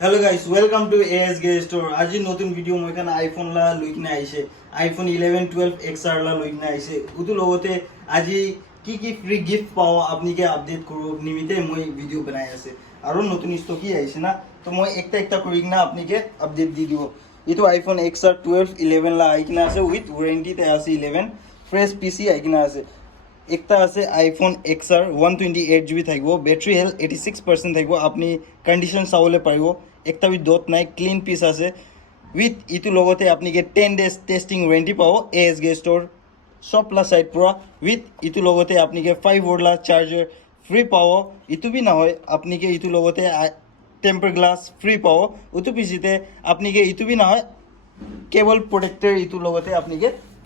Hello guys, welcome to ASG Store. আজি নতুন video মই কানে আইফোন লা লৈ কিনে আইছে। আইফোন 11 12 XR লা লৈ কিনে আইছে। উটো লগতে আজি কি ফ্রি গিফট পাও আপনিকে আপডেট করব নিমিতে মই ভিডিও বানাই আছে। আৰু নতুন স্টক কি আইছে না তো মই একটা কৰি কিনা আপনিকে আপডেট দি দিব। ইটো আইফোন XR 12 11 লা আই কিনা আছে উইথ ওয়ারেন্টি তে আছে 11 ফ্রেশ পিসি আই কিনা আছে। একটা আছে আইফোন XR 128GB থাকিব ব্যাটারি হেলথ 86% থাকিব আপনি কন্ডিশন চাবলৈ পাৰিব একটা উইথ ডট নাই ক্লিন পিস আছে উইথ ইটো লগতে আপনি 10 days টেস্টিং ওয়ারেন্টি পাব ASG স্টোর সব প্লাস সাইড পুরা উইথ ইটো লগতে আপনি 5 ভোল্ট চার্জার ফ্রি পাব ইটো বি না হয় আপনি ইটো লগতে টেম্পার গ্লাস ফ্রি পাব উটো পিছিতে আপনি ইটো বি না হয় কেবল প্রোটেক্টর ইটো লগতে আপনি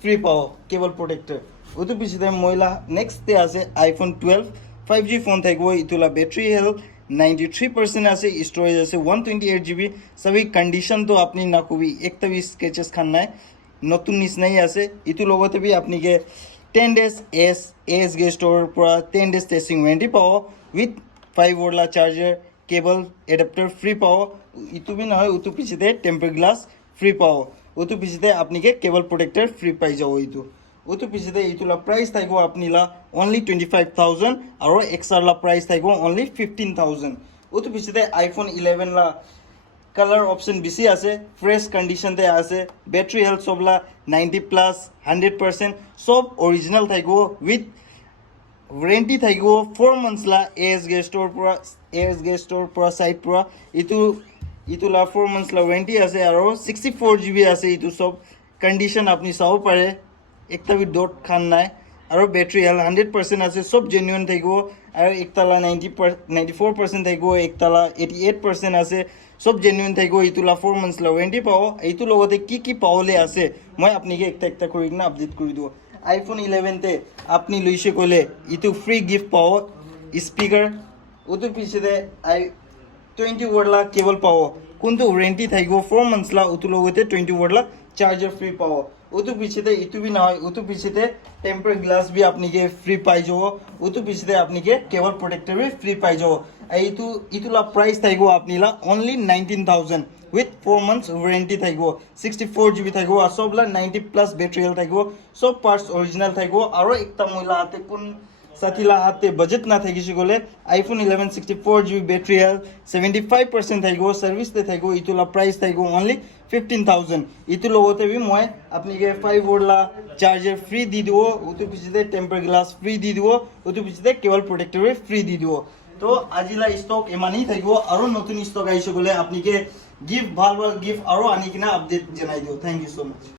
ফ্রি পাব কেবল প্রোটেক্টর উটো পিছিতে মহিলা নেক্সট আছে আইফোন 12 5G ফোন থাকবো ইটোলা ব্যাটারি হেলথ 93% আছে স্টোরেজ আছে 128GB সবই কন্ডিশন তো আপনি না কবি একটা বি স্কেচেস খান নাই নতুন নিচনাই আছে ইটো লগতে বি আপনি 10 days ASG স্টোর পুরা 10 days টেস্টিং ওয়ারেন্টি পাও with 5 volt charger cable adapter free পাও ইটো বি না হয় উটো পিছিতে টেম্পার গ্লাস ফ্রি পাও উটো পিছিতে আপনি কেবল প্রোটেক্টর ফ্রি পাই যাও ইটো উটো পিছিতে ইটোলা প্রাইস থাকবো আপনিলা অনলি 25,000 আর XR লা প্রাইস থাকবো অনলি 15,000 উটো পিছিতে আইফোন 11 লা কালার অপশন বেশি আছে ফ্রেশ কন্ডিশন তে আছে ব্যাটারি হেলথ সবলা 90 প্লাস 100% সব অরিজিনাল থাকবো উইথ ওয়ারেন্টি থাকবো 4 months লা ASG স্টোর পুরা সাইট পুরা ইটোলা 4 months লা ওয়ারেন্টি আছে আর 64GB আছে ইটো সব কন্ডিশন আপনি চাও পারে একটা বি ডট খান নাই আৰু ব্যাটাৰি হেলথ 100% আছে সব জেনুইন থাকিব আৰু একতালা 94% থাকিব একতালা 88% আছে সব জেনুইন থাকিব ইটোলা 4 months লা ওয়ারেন্টি পাও এইটো লগতে কি পাওলে আছে মই আপনিকে একটা কৰি কিনা আপডেট কৰি দিব আইফোন 11 তে আপনি লইছে কলে ইটো ফ্রি গিফট পাও স্পিকার ওটো পিছতে 20 ওয়াট লা কেবল পাও কিন্তু ওয়ারেন্টি থাকিব 4 months লা ওটো লগতে 20 ওয়াট লা চার্জার ফ্রি পাও उतो पीछे इतु भी ना हो उतो पीछे टेम्पर ग्लास भी अपनी के फ्री पाई जो उतो पीछे अपनी के केबल प्रोटेक्टर भी फ्री पाई जो इतुला प्राइस थाइगो अपनी ला ओनली 19,000 विथ 4 months वारंटी थाइगो 64GB थाइगो और सब ला 90 प्लस बैटरी हेल्थ थाइगो सब पार्ट्स ओरिजिनल थाइगो और एकता महिला हाते कुन साथीला हाते बजेट ना थाइगिसि गले आईफोन 11 64GB बैटरी हेल्थ 75% थाइगो सर्विस ते थाइगो इतुला प्राइस थाइगो ओनली 15,000 इतु लगते भी मैं अपनी के 5 वोल्ट ला चार्जर फ्री दी दिवो उतो पिछते टेम्पर ग्लास फ्री दी दिवो उतो पिछते केबल प्रोटेक्टर फ्री दी दिवो तो आजिला स्टक एमानी थाइगो आरो नतुन स्टक आइसे गले अपनी के गिफ्ट ভাল गिफ्ट आरो आनी किना अपडेट जनाइ दियो थैंक यू सो मच।